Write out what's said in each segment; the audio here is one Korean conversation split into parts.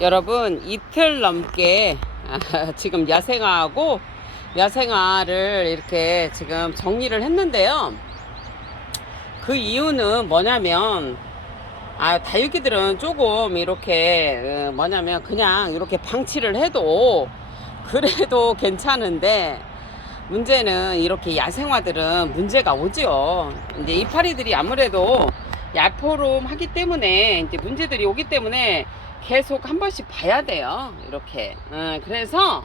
여러분 이틀 넘게 아, 지금 야생화하고 야생화를 이렇게 지금 정리를 했는데요. 그 이유는 뭐냐면 아 다육이들은 조금 이렇게 어, 뭐냐면 그냥 이렇게 방치를 해도 그래도 괜찮은데 문제는 이렇게 야생화들은 문제가 오죠. 이제 이파리들이 아무래도 얄포름하기 때문에 이제 문제들이 오기 때문에 계속 한 번씩 봐야 돼요. 이렇게. 어, 그래서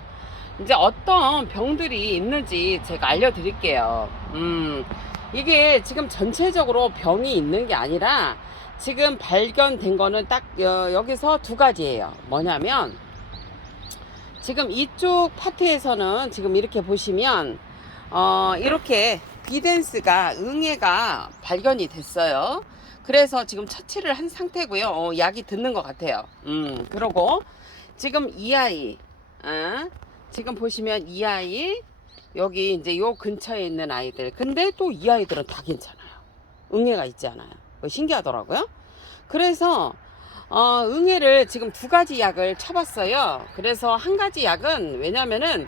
이제 어떤 병들이 있는지 제가 알려드릴게요. 음, 이게 지금 전체적으로 병이 있는 게 아니라 지금 발견된 거는 딱 여, 여기서 두 가지예요. 뭐냐면 지금 이쪽 파트에서는 지금 이렇게 보시면 어, 이렇게 비덴스가 응애가 발견이 됐어요. 그래서 지금 처치를 한 상태고요. 어, 약이 듣는 것 같아요. 음, 그러고 지금 이 아이, 어, 지금 보시면 이 아이 여기 이제 요 근처에 있는 아이들. 근데 또 이 아이들은 다 괜찮아요. 응애가 있지 않아요. 뭐 신기하더라고요. 그래서 어, 응애를 지금 두 가지 약을 쳐봤어요. 그래서 한 가지 약은 왜냐면은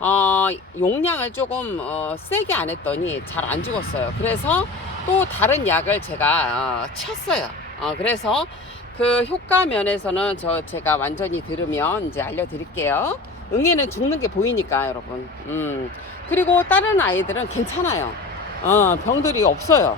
어, 용량을 조금 어, 세게 안 했더니 잘 안 죽었어요. 그래서 또 다른 약을 제가 어, 쳤어요. 어, 그래서 그 효과 면에서는 저 제가 완전히 들으면 이제 알려드릴게요. 응애는 죽는 게 보이니까 여러분. 음. 그리고 다른 아이들은 괜찮아요. 어, 병들이 없어요.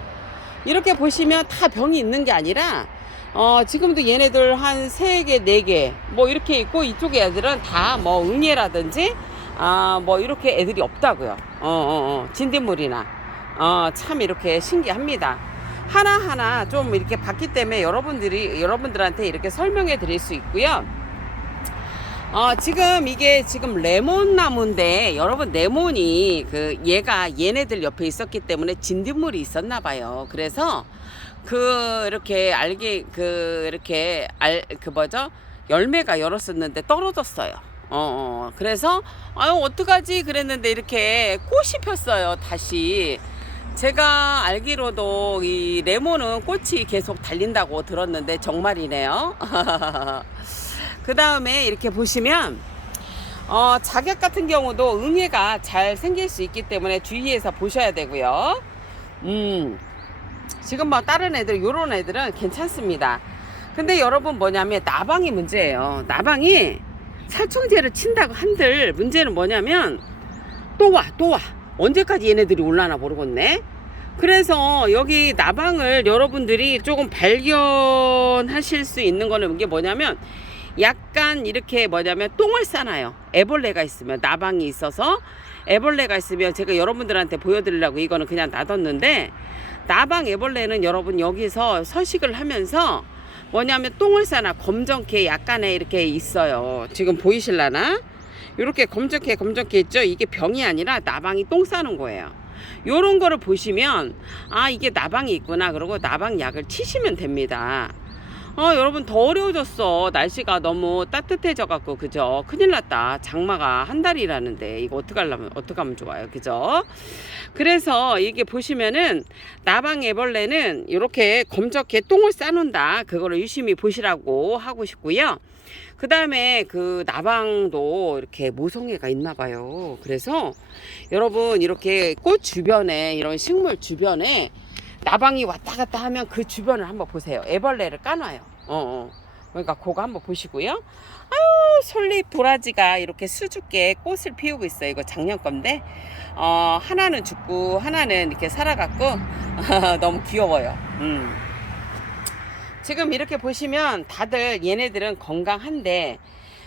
이렇게 보시면 다 병이 있는 게 아니라 어, 지금도 얘네들 한 세개네 개뭐 이렇게 있고 이쪽 애들은 다 뭐 응애라든지 아, 뭐 이렇게 애들이 없다고요. 어, 어, 어. 진딧물이나. 어, 참 이렇게 신기합니다. 하나하나 좀 이렇게 봤기 때문에 여러분들이, 여러분들한테 이렇게 설명해 드릴 수 있고요. 어, 지금 이게 지금 레몬 나무인데 여러분 레몬이 그 얘가 얘네들 옆에 있었기 때문에 진딧물이 있었나 봐요. 그래서 그 이렇게 알게 그 이렇게 알 그 뭐죠? 열매가 열었었는데 떨어졌어요. 어, 어. 그래서 아유 어떡하지 그랬는데 이렇게 꽃이 폈어요. 다시. 제가 알기로도 이 레몬은 꽃이 계속 달린다고 들었는데 정말이네요. 그 다음에 이렇게 보시면 어, 자격 같은 경우도 응애가 잘 생길 수 있기 때문에 주의해서 보셔야 되고요. 음, 지금 뭐 다른 애들, 요런 애들은 괜찮습니다. 근데 여러분 뭐냐면 나방이 문제예요. 나방이 살충제를 친다고 한들 문제는 뭐냐면 또 와, 또 와. 언제까지 얘네들이 올라나 모르겠네. 그래서 여기 나방을 여러분들이 조금 발견하실 수 있는 거는 이게 뭐냐면 약간 이렇게 뭐냐면 똥을 싸놔요. 애벌레가 있으면 나방이 있어서 애벌레가 있으면 제가 여러분들한테 보여드리려고 이거는 그냥 놔뒀는데 나방 애벌레는 여러분 여기서 서식을 하면서 뭐냐면 똥을 싸나 검정게 약간의 이렇게 있어요. 지금 보이실라나? 이렇게 검정게 검정게 있죠? 이게 병이 아니라 나방이 똥 싸는 거예요. 요런 거를 보시면 아 이게 나방이 있구나. 그러고 나방 약을 치시면 됩니다. 어 여러분 더 어려워졌어. 날씨가 너무 따뜻해져 갖고 그죠? 큰일 났다. 장마가 한 달이라는데 이거 어떡하려면 어떡하면 좋아요. 그죠? 그래서 이게 보시면은 나방 애벌레는 이렇게 검적게 똥을 싸놓는다. 그거를 유심히 보시라고 하고 싶고요 그 다음에 그 나방도 이렇게 모성애가 있나 봐요 그래서 여러분 이렇게 꽃 주변에 이런 식물 주변에 나방이 왔다 갔다 하면 그 주변을 한번 보세요. 애벌레를 까놔요. 어, 어. 그러니까 그거 한번 보시고요. 아유, 솔잎 도라지가 이렇게 수줍게 꽃을 피우고 있어요. 이거 작년 건데, 어, 하나는 죽고, 하나는 이렇게 살아갔고, 너무 귀여워요. 음. 지금 이렇게 보시면 다들 얘네들은 건강한데,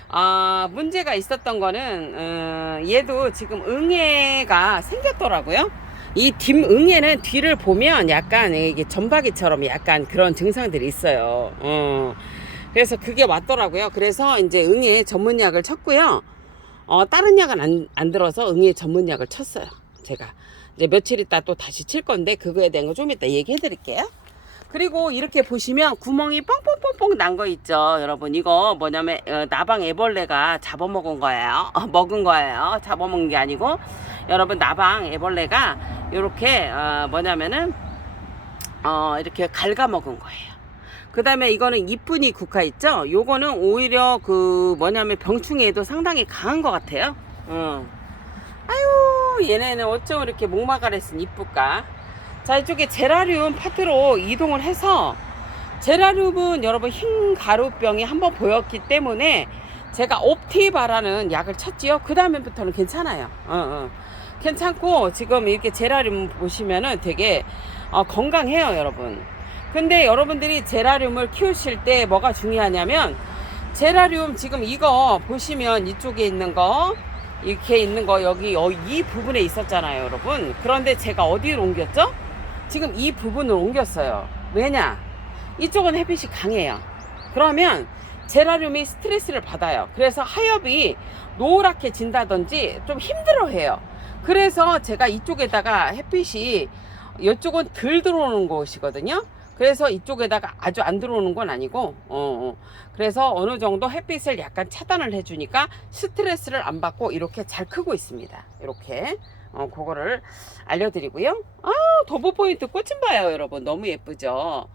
아, 문제가 있었던 거는, 어, 얘도 지금 응애가 생겼더라고요. 이 뒷응애는 뒤를 보면 약간 이게 점박이처럼 약간 그런 증상들이 있어요. 어. 그래서 그게 왔더라고요. 그래서 이제 응애 전문약을 쳤고요. 어, 다른 약은 안, 안 들어서 응애 전문약을 쳤어요. 제가. 이제 며칠 있다 또 다시 칠 건데 그거에 대한 거 좀 이따 얘기해 드릴게요. 그리고 이렇게 보시면 구멍이 뻥뻥뻥뻥 난 거 있죠. 여러분 이거 뭐냐면 어, 나방 애벌레가 잡아먹은 거예요. 어, 먹은 거예요. 잡아먹은 게 아니고 여러분 나방 애벌레가 이렇게 어, 뭐냐면은 어, 이렇게 갉아먹은 거예요. 그 다음에 이거는 이쁜이 국화 있죠? 요거는 오히려 그 뭐냐면 병충해에도 상당히 강한 것 같아요. 어. 아유, 얘네는 어쩜 이렇게 목마가랬으면 이쁠까? 자, 이쪽에 제라늄 파트로 이동을 해서 제라늄은 여러분 흰 가루병이 한번 보였기 때문에 제가 옵티바라는 약을 쳤지요. 그 다음에부터는 괜찮아요. 어, 어. 괜찮고 지금 이렇게 제라늄 보시면은 되게 어, 건강해요, 여러분. 근데 여러분들이 제라늄을 키우실 때 뭐가 중요하냐면 제라늄 지금 이거 보시면 이쪽에 있는 거 이렇게 있는 거 여기 어, 이 부분에 있었잖아요, 여러분. 그런데 제가 어디로 옮겼죠? 지금 이 부분을 옮겼어요. 왜냐? 이쪽은 햇빛이 강해요. 그러면 제라늄이 스트레스를 받아요. 그래서 하엽이 노랗게 진다든지 좀 힘들어해요. 그래서 제가 이쪽에다가 햇빛이 이쪽은 덜 들어오는 곳이거든요. 그래서 이쪽에다가 아주 안 들어오는 건 아니고, 어, 어. 그래서 어느 정도 햇빛을 약간 차단을 해주니까 스트레스를 안 받고 이렇게 잘 크고 있습니다. 이렇게. 어, 그거를 알려드리고요. 아, 도보 포인트 꽃좀 봐요, 여러분. 너무 예쁘죠?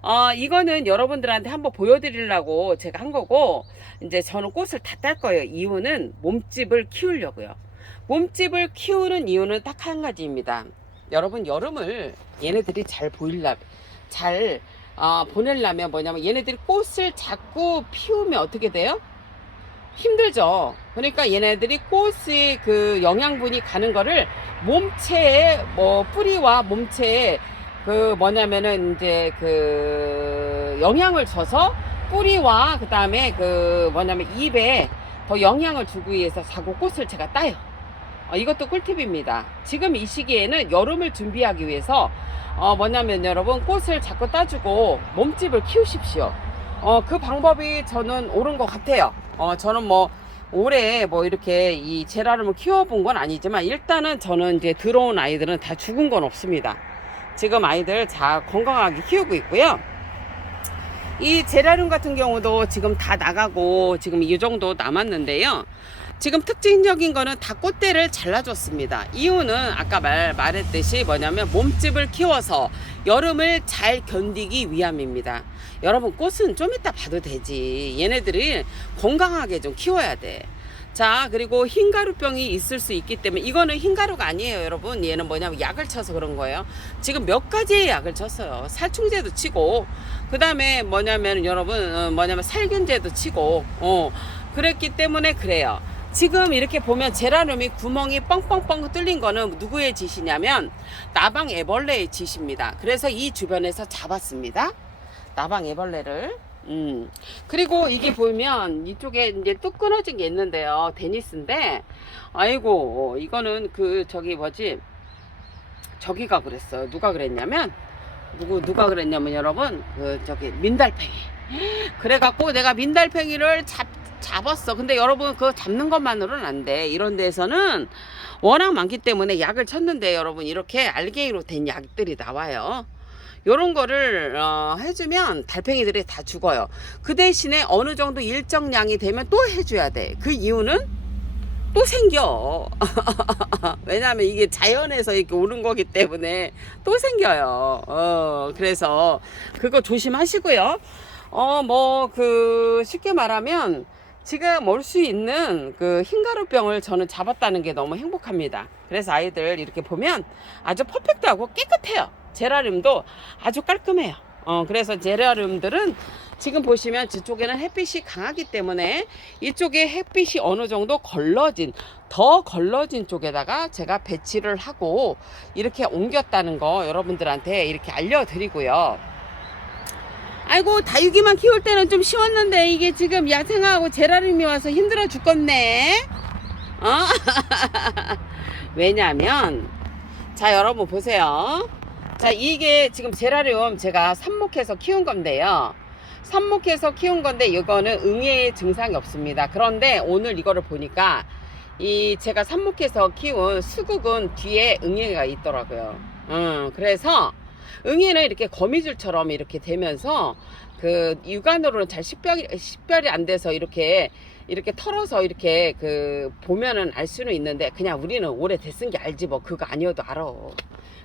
어, 이거는 여러분들한테 한번 보여드리려고 제가 한 거고, 이제 저는 꽃을 다 딸 거예요. 이유는 몸집을 키우려고요. 몸집을 키우는 이유는 딱 한 가지입니다. 여러분, 여름을 얘네들이 잘 보일라, 잘, 어, 보내려면 뭐냐면 얘네들이 꽃을 자꾸 피우면 어떻게 돼요? 힘들죠. 그러니까 얘네들이 꽃의 그 영양분이 가는 거를 몸체에 뭐 뿌리와 몸체에 그 뭐냐면은 이제 그 영향을 줘서 뿌리와 그 다음에 그 뭐냐면 잎에 더 영향을 주기 위해서 자꾸 꽃을 제가 따요. 어, 이것도 꿀팁입니다. 지금 이 시기에는 여름을 준비하기 위해서 어, 뭐냐면 여러분 꽃을 자꾸 따주고 몸집을 키우십시오. 어, 그 방법이 저는 옳은 것 같아요. 어, 저는 뭐 올해 뭐 이렇게 이 제라늄을 키워본 건 아니지만 일단은 저는 이제 들어온 아이들은 다 죽은 건 없습니다. 지금 아이들 잘 건강하게 키우고 있고요. 이 제라늄 같은 경우도 지금 다 나가고 지금 이 정도 남았는데요. 지금 특징적인 거는 다 꽃대를 잘라줬습니다. 이유는 아까 말, 말했듯이 뭐냐면 몸집을 키워서 여름을 잘 견디기 위함입니다. 여러분 꽃은 좀 이따 봐도 되지. 얘네들이 건강하게 좀 키워야 돼. 자 그리고 흰가루병이 있을 수 있기 때문에 이거는 흰가루가 아니에요 여러분 얘는 뭐냐면 약을 쳐서 그런 거예요 지금 몇 가지의 약을 쳤어요 살충제도 치고 그 다음에 뭐냐면 여러분 어, 뭐냐면 살균제도 치고 어 그랬기 때문에 그래요 지금 이렇게 보면 제라늄이 구멍이 뻥뻥뻥 뚫린 거는 누구의 짓이냐면 나방 애벌레의 짓입니다 그래서 이 주변에서 잡았습니다 나방 애벌레를 음. 그리고 이게 보면 이쪽에 이제 뚝 끊어진 게 있는데요. 데니스인데, 아이고, 이거는 그, 저기 뭐지, 저기가 그랬어요. 누가 그랬냐면, 누구, 누가 그랬냐면 여러분, 그, 저기, 민달팽이. 그래갖고 내가 민달팽이를 잡, 잡았어. 근데 여러분, 그거 잡는 것만으로는 안 돼. 이런 데서는 워낙 많기 때문에 약을 쳤는데 여러분, 이렇게 알게이로 된 약들이 나와요. 요런 거를 어, 해주면 달팽이들이 다 죽어요. 그 대신에 어느 정도 일정량이 되면 또 해줘야 돼. 그 이유는 또 생겨. 왜냐하면 이게 자연에서 이렇게 오는 거기 때문에 또 생겨요. 어, 그래서 그거 조심하시고요. 어, 뭐, 그, 쉽게 말하면 지금 올 수 있는 그 흰가루병을 저는 잡았다는 게 너무 행복합니다. 그래서 아이들 이렇게 보면 아주 퍼펙트하고 깨끗해요. 제라늄도 아주 깔끔해요. 어, 그래서 제라늄들은 지금 보시면 저쪽에는 햇빛이 강하기 때문에 이쪽에 햇빛이 어느 정도 걸러진, 더 걸러진 쪽에다가 제가 배치를 하고 이렇게 옮겼다는 거 여러분들한테 이렇게 알려드리고요. 아이고, 다육이만 키울 때는 좀 쉬웠는데 이게 지금 야생하고 제라늄이 와서 힘들어 죽겠네. 어? 왜냐면, 자, 여러분 보세요. 자, 이게 지금 제라늄 제가 삽목해서 키운 건데요. 삽목해서 키운 건데 이거는 응애 증상이 없습니다. 그런데 오늘 이거를 보니까 이 제가 삽목해서 키운 수국은 뒤에 응애가 있더라고요. 음, 그래서 응애는 이렇게 거미줄처럼 이렇게 되면서 그 육안으로는 잘 식별이, 식별이 안 돼서 이렇게 이렇게 털어서 이렇게 그 보면은 알 수는 있는데 그냥 우리는 오래 됐은 게 알지 뭐 그거 아니어도 알아.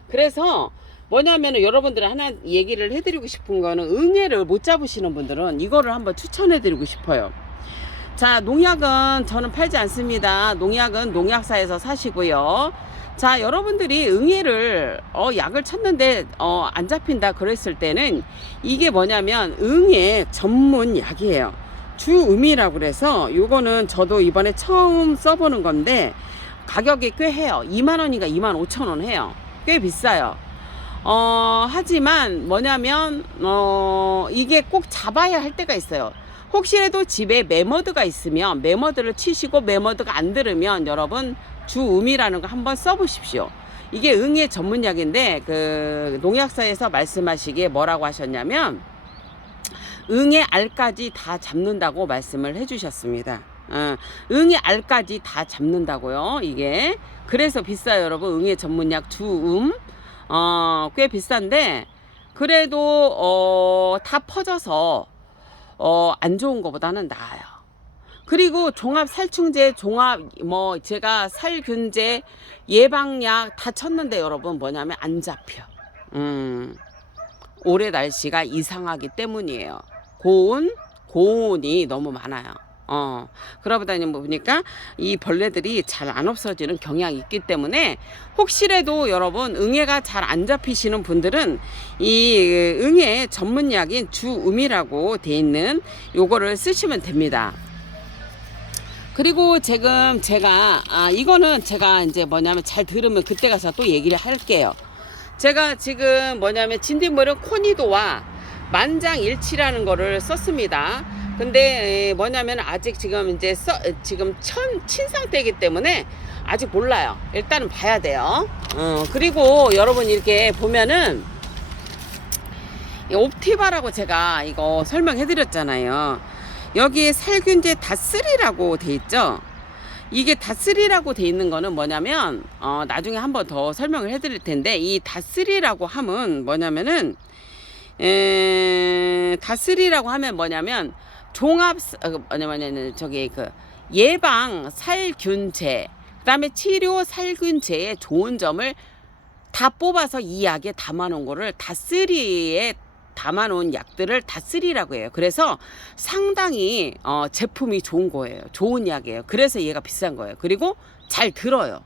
그래서 뭐냐면은 여러분들 하나 얘기를 해드리고 싶은 거는 응애를 못 잡으시는 분들은 이거를 한번 추천해드리고 싶어요. 자, 농약은 저는 팔지 않습니다. 농약은 농약사에서 사시고요. 자, 여러분들이 응애를 어 약을 쳤는데 어 안 잡힌다 그랬을 때는 이게 뭐냐면 응애 전문 약이에요. 주음이라고 그래서 요거는 저도 이번에 처음 써보는 건데 가격이 꽤 해요. 2만 원인가 2만 5천 원 해요. 꽤 비싸요. 어, 하지만 뭐냐면, 어, 이게 꼭 잡아야 할 때가 있어요. 혹시라도 집에 메머드가 있으면 메머드를 치시고 메머드가 안 들으면 여러분 주음이라는 거 한번 써보십시오. 이게 응애 전문약인데 그 농약사에서 말씀하시기에 뭐라고 하셨냐면 응애 알까지 다 잡는다고 말씀을 해주셨습니다. 어, 응애 알까지 다 잡는다고요. 이게 그래서 비싸요, 여러분. 응애 전문약 주음 어, 꽤 비싼데 그래도 어, 다 퍼져서 어, 안 좋은 것보다는 나아요. 그리고 종합 살충제, 종합 뭐 제가 살균제, 예방약 다 쳤는데 여러분 뭐냐면 안 잡혀. 음. 올해 날씨가 이상하기 때문이에요. 고온, 고온이 너무 많아요. 어, 그러다 보니까 이 벌레들이 잘 안 없어지는 경향이 있기 때문에 혹시라도 여러분 응애가 잘 안 잡히시는 분들은 이 응애 전문약인 주음이라고 돼 있는 요거를 쓰시면 됩니다. 그리고 지금 제가 아 이거는 제가 이제 뭐냐면 잘 들으면 그때 가서 또 얘기를 할게요. 제가 지금 뭐냐면 진딧물은 코니도와 만장일치라는 거를 썼습니다. 근데 에, 뭐냐면 아직 지금 이제 써, 지금 천, 친 상태이기 때문에 아직 몰라요. 일단은 봐야 돼요. 어, 그리고 여러분 이렇게 보면은 이 옵티바라고 제가 이거 설명해 드렸잖아요. 여기에 살균제 다쓰리라고 돼 있죠. 이게 다쓰리라고 돼 있는 거는 뭐냐면 어, 나중에 한번 더 설명을 해 드릴 텐데 이 다쓰리라고 하면 뭐냐면은 에, 다쓰리라고 하면 뭐냐면 종합 어, 뭐냐면 저기 그 예방 살균제 그다음에 치료 살균제의 좋은 점을 다 뽑아서 이 약에 담아놓은 거를 다쓰리에 담아놓은 약들을 다 쓰리라고 해요. 그래서 상당히 어, 제품이 좋은 거예요. 좋은 약이에요. 그래서 얘가 비싼 거예요. 그리고 잘 들어요.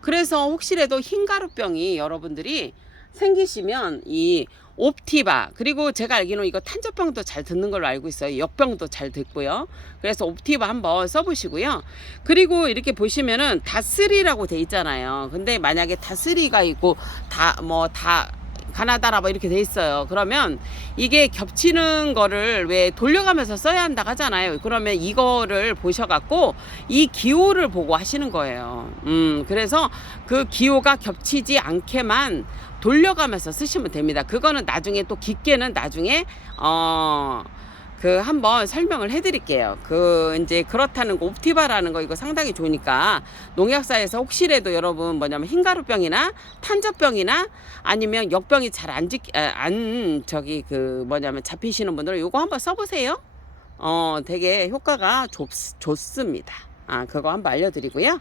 그래서 혹시라도 흰가루병이 여러분들이 생기시면 이 옵티바 그리고 제가 알기로는 이거 탄저병도 잘 듣는 걸로 알고 있어요. 역병도 잘 듣고요. 그래서 옵티바 한번 써보시고요. 그리고 이렇게 보시면은 다쓰리라고 돼 있잖아요. 근데 만약에 다쓰리가 있고 다 뭐다 가나다라 뭐 이렇게 돼 있어요. 그러면 이게 겹치는 거를 왜 돌려가면서 써야 한다 하잖아요. 그러면 이거를 보셔갖고 이 기호를 보고 하시는 거예요. 음, 그래서 그 기호가 겹치지 않게만 돌려가면서 쓰시면 됩니다. 그거는 나중에 또 깊게는 나중에 어. 그 한번 설명을 해드릴게요. 그 이제 그렇다는 거 옵티바라는 거 이거 상당히 좋으니까 농약사에서 혹시라도 여러분 뭐냐면 흰가루병이나 탄저병이나 아니면 역병이 잘안 지, 아, 안 저기 그 뭐냐면 잡히시는 분들은 요거 한번 써보세요. 어 되게 효과가 좋, 좋습니다. 아 그거 한번 알려드리고요.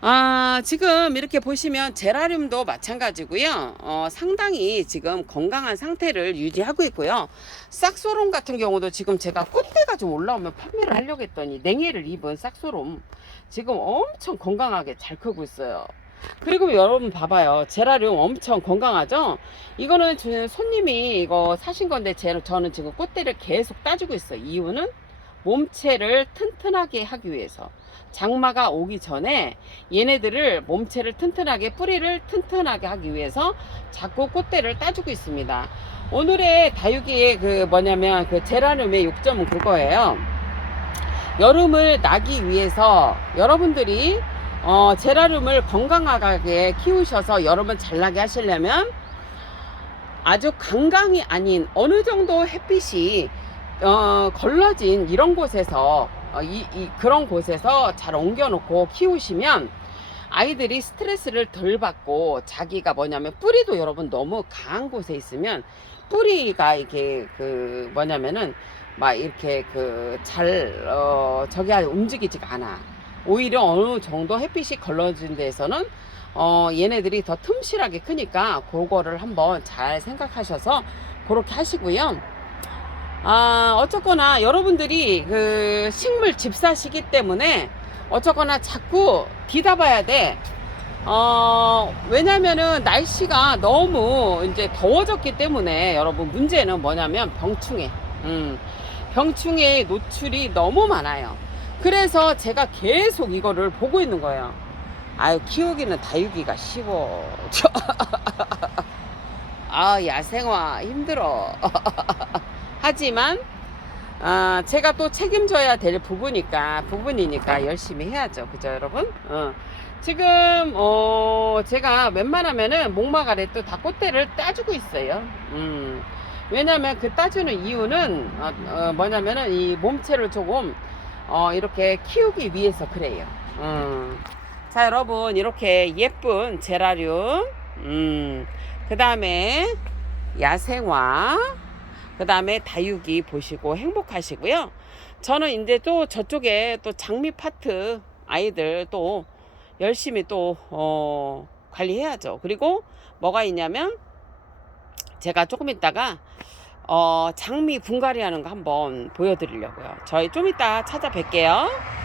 아, 지금 이렇게 보시면 제라늄도 마찬가지고요. 어, 상당히 지금 건강한 상태를 유지하고 있고요. 싹소롬 같은 경우도 지금 제가 꽃대가 좀 올라오면 판매를 하려고 했더니 냉해를 입은 싹소롬 지금 엄청 건강하게 잘 크고 있어요. 그리고 여러분 봐봐요. 제라늄 엄청 건강하죠? 이거는 지금 손님이 이거 사신 건데 제, 저는 지금 꽃대를 계속 따주고 있어요. 이유는 몸체를 튼튼하게 하기 위해서. 장마가 오기 전에 얘네들을 몸체를 튼튼하게 뿌리를 튼튼하게 하기 위해서 자꾸 꽃대를 따주고 있습니다. 오늘의 다육이의 그 뭐냐면 그 제라늄의 욕점은 그거예요. 여름을 나기 위해서 여러분들이 어, 제라늄을 건강하게 키우셔서 여름을 잘 나게 하시려면 아주 강강이 아닌 어느 정도 햇빛이 어, 걸러진 이런 곳에서 어, 이, 이 그런 곳에서 잘 옮겨놓고 키우시면 아이들이 스트레스를 덜 받고 자기가 뭐냐면 뿌리도 여러분 너무 강한 곳에 있으면 뿌리가 이렇게 그 뭐냐면은 막 이렇게 그 잘 어, 저기 움직이지가 않아. 오히려 어느 정도 햇빛이 걸러진 데에서는 어, 얘네들이 더 틈실하게 크니까 그거를 한번 잘 생각하셔서 그렇게 하시고요. 아, 어쨌거나 여러분들이 그 식물 집사시기 때문에 어쨌거나 자꾸 뒤다봐야 돼. 어, 왜냐면은 날씨가 너무 이제 더워졌기 때문에 여러분 문제는 뭐냐면 병충해. 음, 병충해의 노출이 너무 많아요. 그래서 제가 계속 이거를 보고 있는 거예요. 아유, 키우기는 다육이가 쉬워. 저- 아, 야생화 힘들어. 하지만, 아, 제가 또 책임져야 될 부분이니까, 부분이니까 열심히 해야죠. 그죠, 여러분? 어. 지금, 어, 제가 웬만하면은 목마가래 또 다 꽃대를 따주고 있어요. 음. 왜냐면 그 따주는 이유는, 어, 어, 뭐냐면은 이 몸체를 조금, 어, 이렇게 키우기 위해서 그래요. 음. 자, 여러분, 이렇게 예쁜 제라늄, 음, 그 다음에 야생화, 그 다음에 다육이 보시고 행복하시고요. 저는 이제 또 저쪽에 또 장미 파트 아이들 또 열심히 또, 어, 관리해야죠. 그리고 뭐가 있냐면 제가 조금 있다가 어, 장미 분갈이 하는 거 한번 보여드리려고요. 저희 좀 이따 찾아뵐게요.